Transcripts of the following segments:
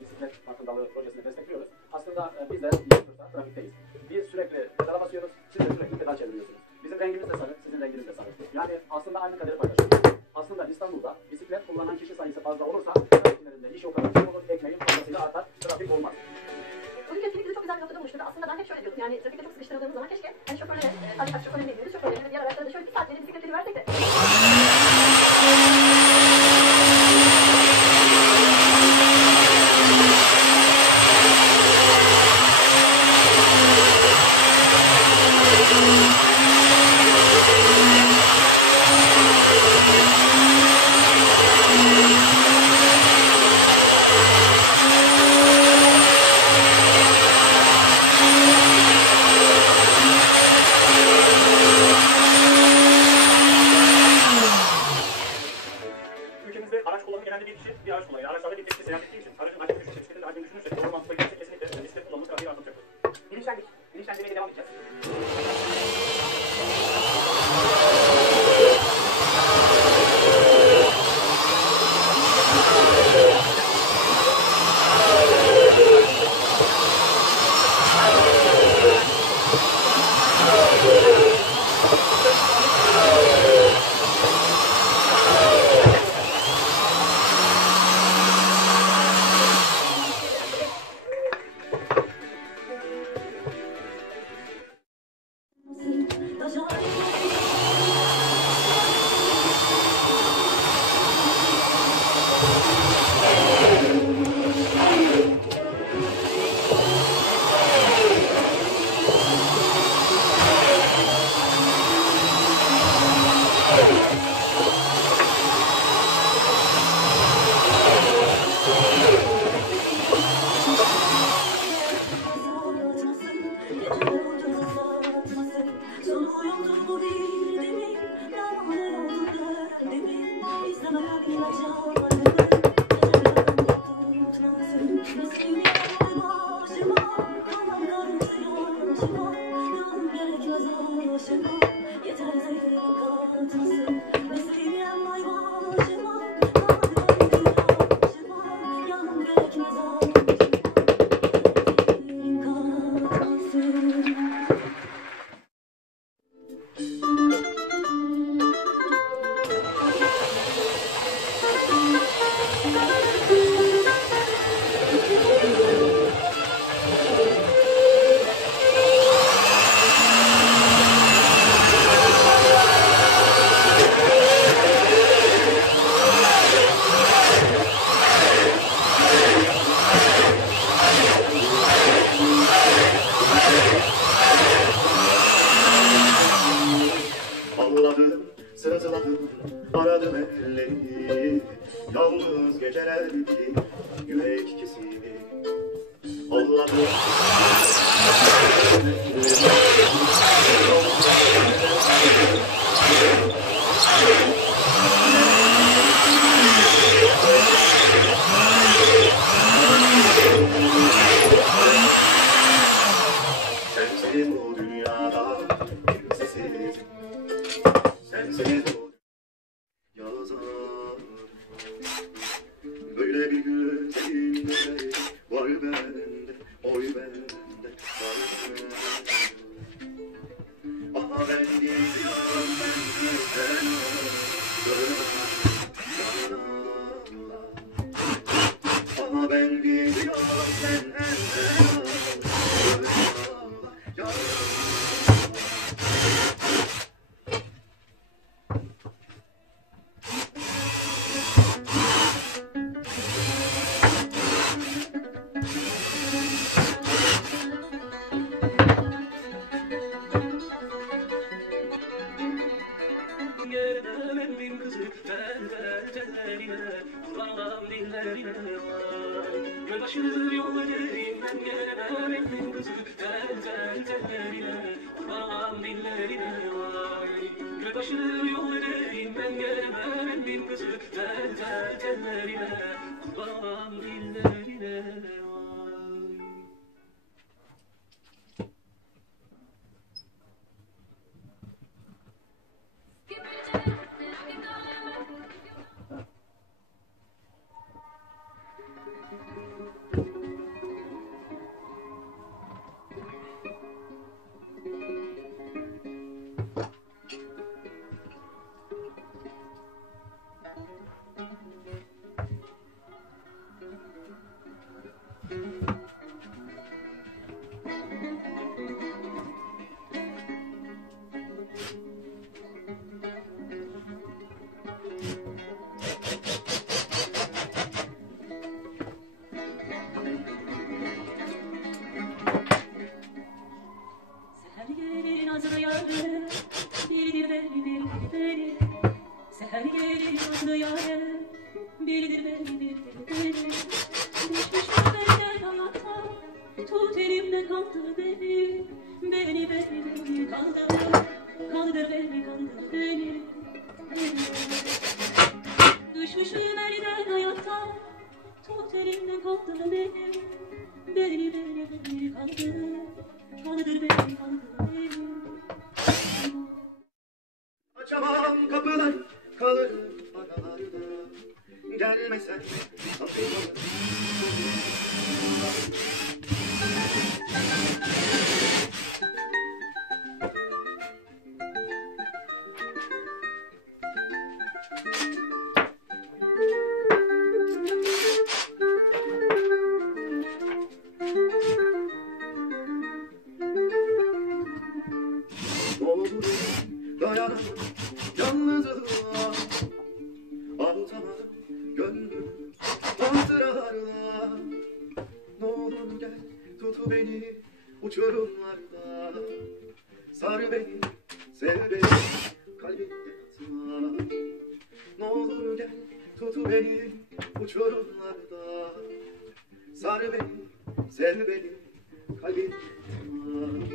bisiklet farkındalığı projesini destekliyoruz. Aslında biz de yapıyoruz, trafikteyiz. Biz sürekli pedala basıyoruz, siz de sürekli pedal çeviriyorsunuz. Bizim rengimiz de sarı, sizin renginiz de sarı. Yani aslında aynı kaderi paylaşıyoruz. Aslında İstanbul'da bisiklet kullanan kişi sayısı fazla olursa trafiklerinde iş o kadar çok olur, ekmeğin fazlasıyla artar, trafik olmaz. Bugün etkinlik bizi çok güzel bir noktada buluşturdu. Aslında ben hep şöyle diyordum, yani trafikte çok sıkıştırıldığımız zaman keşke hani şoförlere, artık çok önemli değil, şoförlere, diğer araçlara da şöyle bir saatliğine bisikletleri versek de. geçtiği için aracın acil düşüşe, bisikletin acil düşünürsek, doğru mantıkla giderse kesinlikle bisiklet kullanımı trafiği artıracaktır. Bilinçlendik. Bilinçlendirmeye devam edeceğiz. Sıraladım, aradım elleri, yalnız geceler bitti, yürek kesildi. Allah'ım. Sensiz bu dünyada kimsesiz. Sensiz bu yazar. Böyle bir güzelim var bende, oy bende var bende. Ama ben gidiyorum, ben gidiyorum. Ama ben gidiyorum, sen elde. Gelemedim kızı tellerine, kulağım dillerine var. Gölbaşı yollarım ben gelemedim kızı tellerine, kulağım dillerine var. Gölbaşı yollarım ben gelemedim kızı tellerine, kulağım dillerine var. Seher gelir nazlı yâre, bildir beni, bildir beni. Düşmüş benden hayal. kaldı beni, beni kaldı, kaldır beni, kaldır beni. Açamam kapılar, kalırım aralarda. Gelmesen kapılar. Olur dayanamam yalnızlığa. Avutamadım gönlüm hatıralarla. Ne olur gel tut beni uçurumlarda. Sar beni, sev beni, kalbimde atma. Ne olur gel tut beni uçurumlarda. Sar beni, sev beni, kalbimde atma.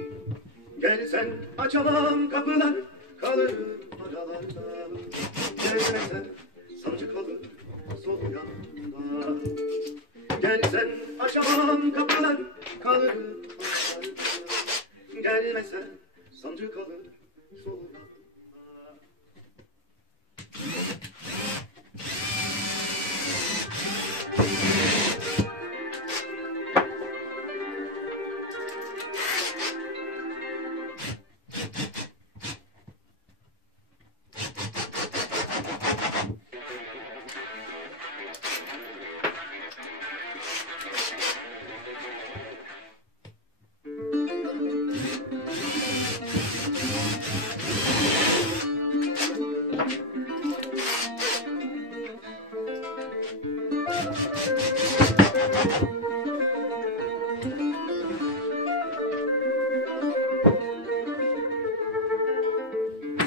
Gelsen açamam kapılar, kalırım aralarda. Gelmesen sancı kalır sol yanımda. Gelsen açamam kapılar, kalırım aralarda. Gelmesen sancı kalır sol yanımda.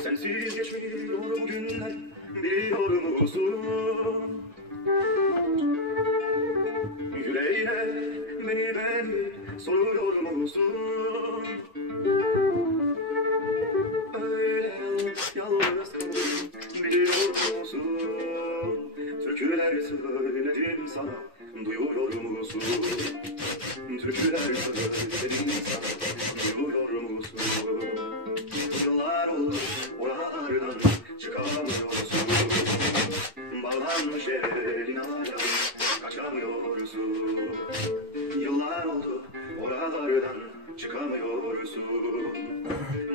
Sensiz geçmiyor bu günler, biliyor musun? Yüreğine beni soruyor musun? Öyle yalnız kaldım, biliyor musun? Türküler söyledim sana, duyuyor musun? Türküler söyledim sana, duyuyor musun? Yıllar oldu oralardan çıkamıyorsun. Bağlanmış elin hala kaçamıyorsun. Yıllar oldu oralardan çıkamıyorsun.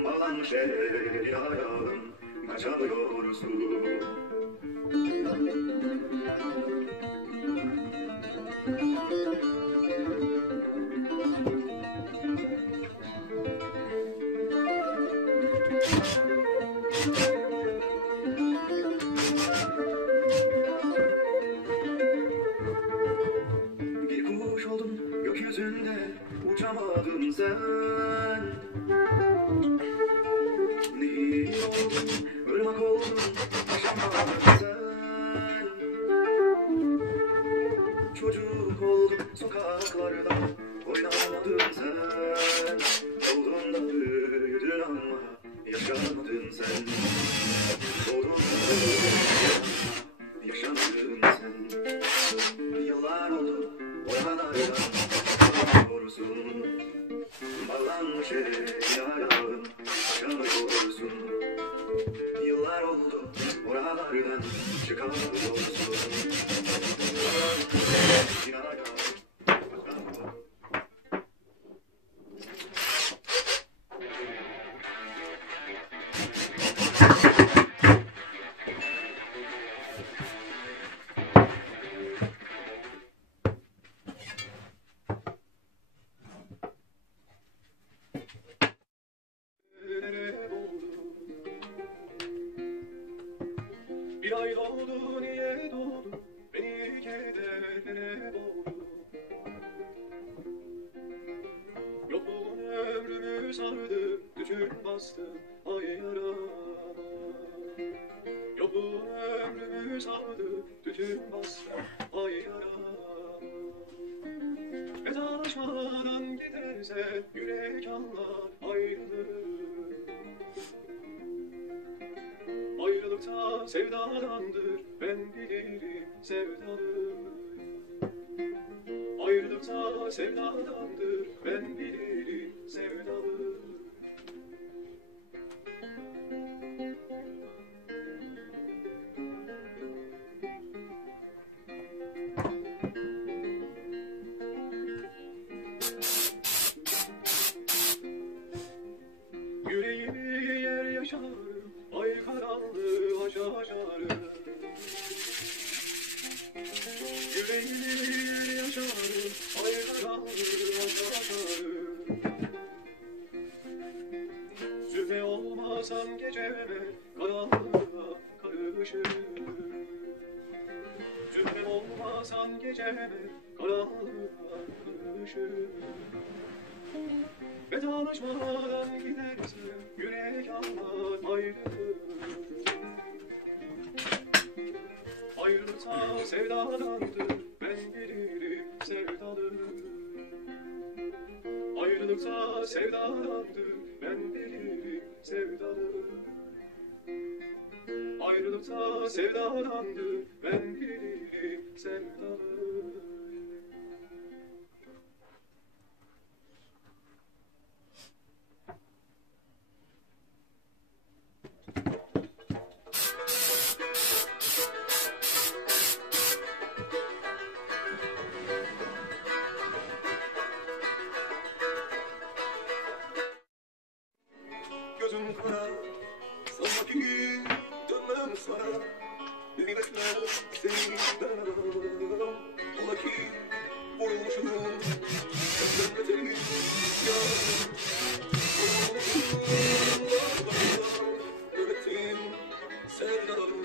Bağlanmış elin ayağın kaçamıyorsun. Bir kuş oldun gökyüzünde, uçamadın sen. Nehir oldun, ırmak oldun, aşamadın sen. Çocuk oldun sokaklarda, oynamadın sen. Doğduğunda büyüdün ama yaşamadın sen. Doğduğunda büyüdün ama yaşamadın sen. Yıllar oldu oralardan çıkamıyorsun. Bağlanmış elin ayağın kaçamıyorsun. Yıllar oldu oralardan çıkamıyorsun. Bağlanmış elin ayağın kaçamıyorsun. Bir ay doğdu, niye doğdu? Beni kederlere boğdu. Yokluğun ömrümü sardı, bütün bastı ay yarama. Yokluğun ömrümü sardı, bütün bastı ay yarama. Vedalaşmadan giderse yürek anlar ayrılığı. Ayrılıkta sevdadandır, ben bilirim sevdalı. sevdadandır, ben bilirim sevdalı. Yüreğimi yer yaşarım, ay karanlığı aşarım. Yüreğimi yer yaşarım, ay karanlığı aşarım. Zühre olmasan geceme, karanlığa karışırım. Zühre olmasan geceme, karanlığa karışırım. Vedalaşmadan giderse yürek anlar ayrılır. Ayrılırsa sevdadandır, ben bilirim sevdalı. Ayrılırsa sevdadandır, ben bilirim sevdalı. Ayrılırsa sevdadandır, ben bilirim sevdalı. Gözüm kara, sanma ki dönmem sana. Bir bekler senden ola ki vurulmuşum. Senden beterim yarım. Öğrettim sevdamı.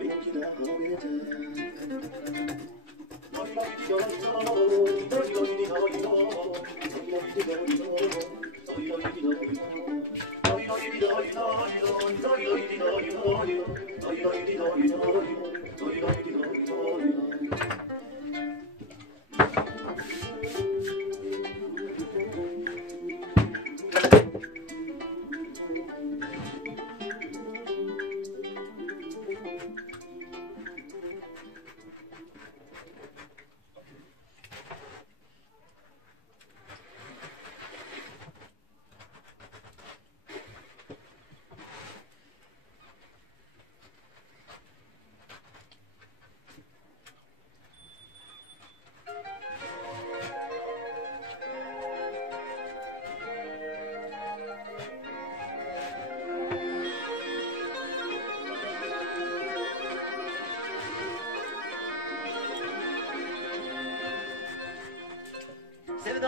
Benimki daha beter.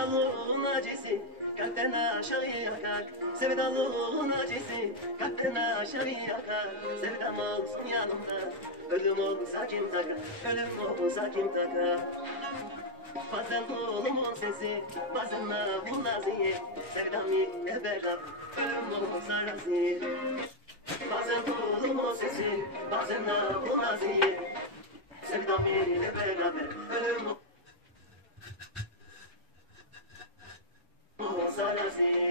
Sevdalının acısı kalpten aşağı yakar. Sevdalının acısı kalpten aşağı yakar. Sevdam olsun yanımda, ölüm olsa kim takar, ölüm olsa kim takar. Bazen oğlumun sesi, bazen nabul naziye. Sevdam ile beraber, ölüm olsa razı. Bazen oğlumun sesi, bazen nabul naziye. Sevdam ile beraber, ölüm olsa razı.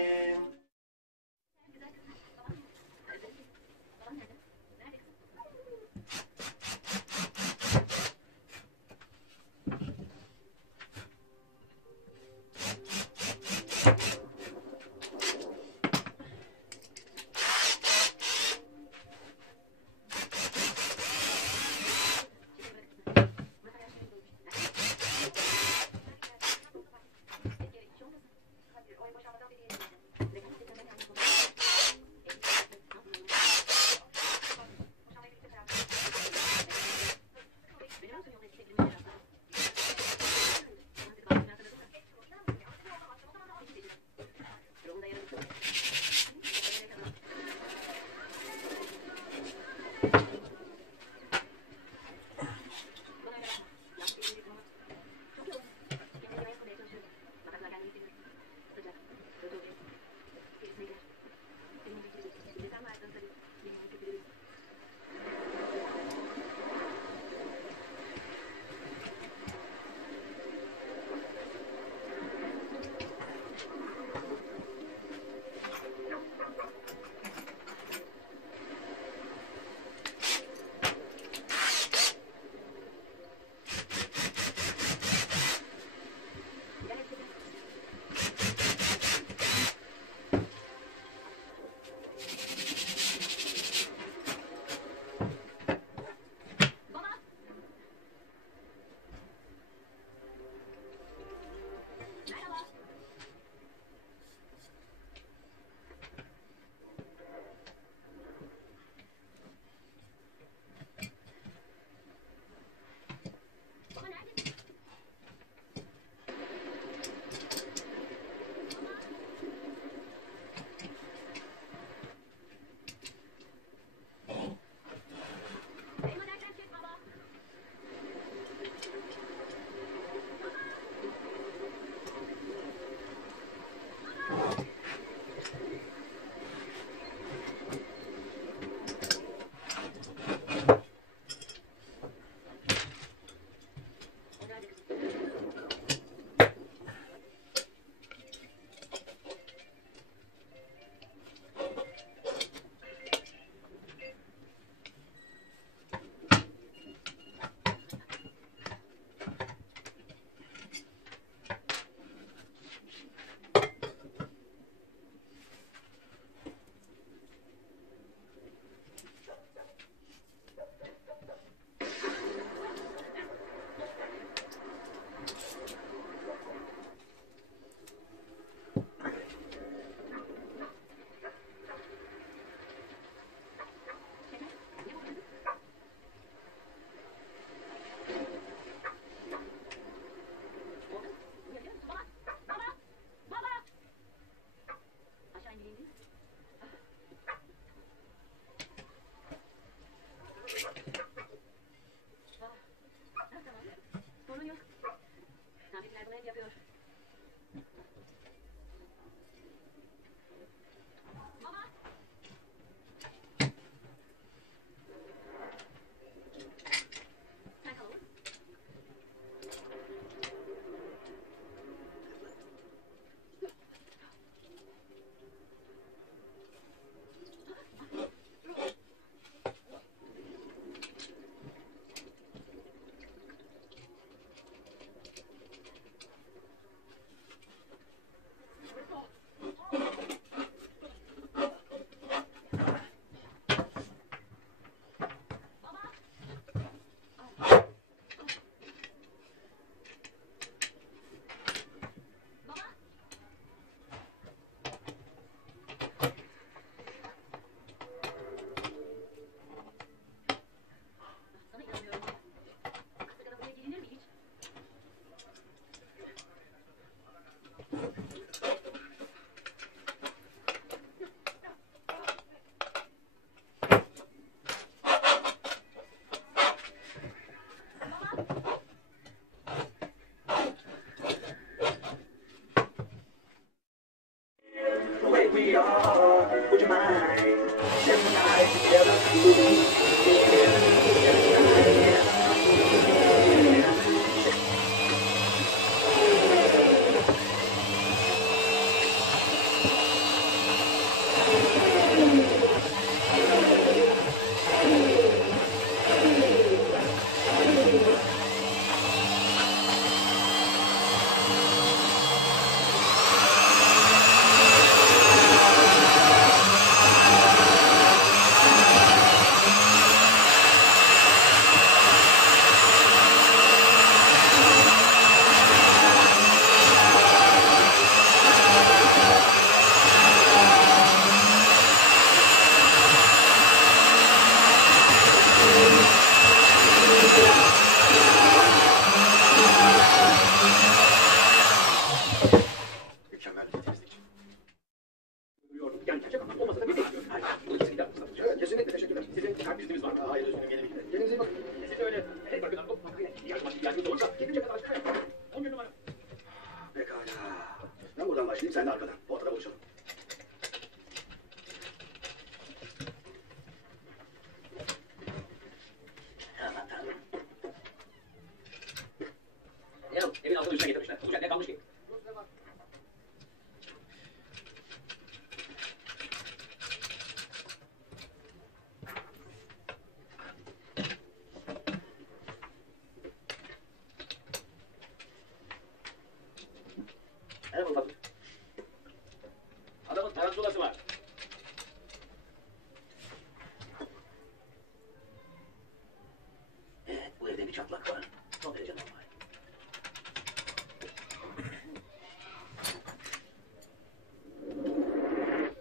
çatlak var. Son derece normal.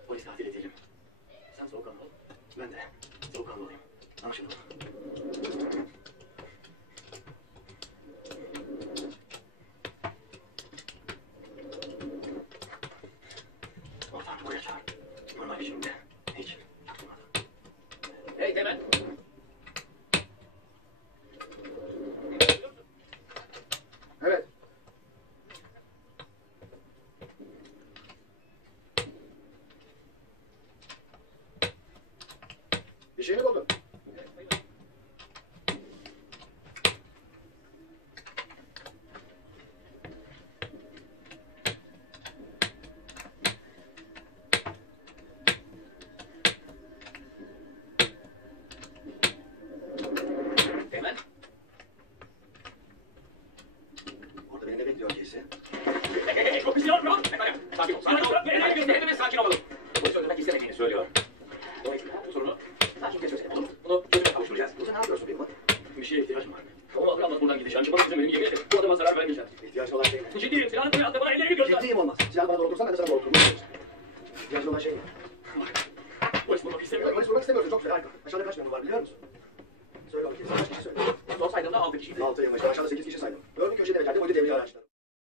Polis tatil edelim. Sen soğukkanlı ol. Ben de soğukkanlı olayım. Anlaşıldı mı? Ortam buraya çağır. Normal biçimde. Hiç çaktırmadan. Hey Temel. Evet. Bir şey mi buldun? Temel. Orada beni ne bekliyor kesin? Çok istiyorum yok. Sakin ol. Sakin ol. Hepimiz sakin olalım. Polis öldürmek istemediğini söylüyor. Dolayısıyla bu sorunu sakince çözelim. Olur mu? Bunu çözüme kavuşturacağız. Sen ne yapıyorsun benim? Bir şeye ihtiyacım var. Ama alır almaz buradan gideceğim. Çıkmak için benim yemin ederim. Bu adama zarar vermeyeceğim. İhtiyacın olan şey ne? Ciddiyim. Silahını koy attı bana ellerini göster. Ciddiyim olmaz. Silahı bana doğrultursan ben de sana doğrulturum. İhtiyacın olan şey ne? Polis bulmak istemiyorum. Polis bulmak istemiyorsun. Çok güzel. Harika. Aşağıda kaç memur var biliyor musun? Söyle bakayım. Kaç kişi söyle. Son saydığımda 6 kişiydi. 6'ymış. Aşağıda 8 kişi saydım. 4'ü köşede becerdi. Boydu devriye araçları.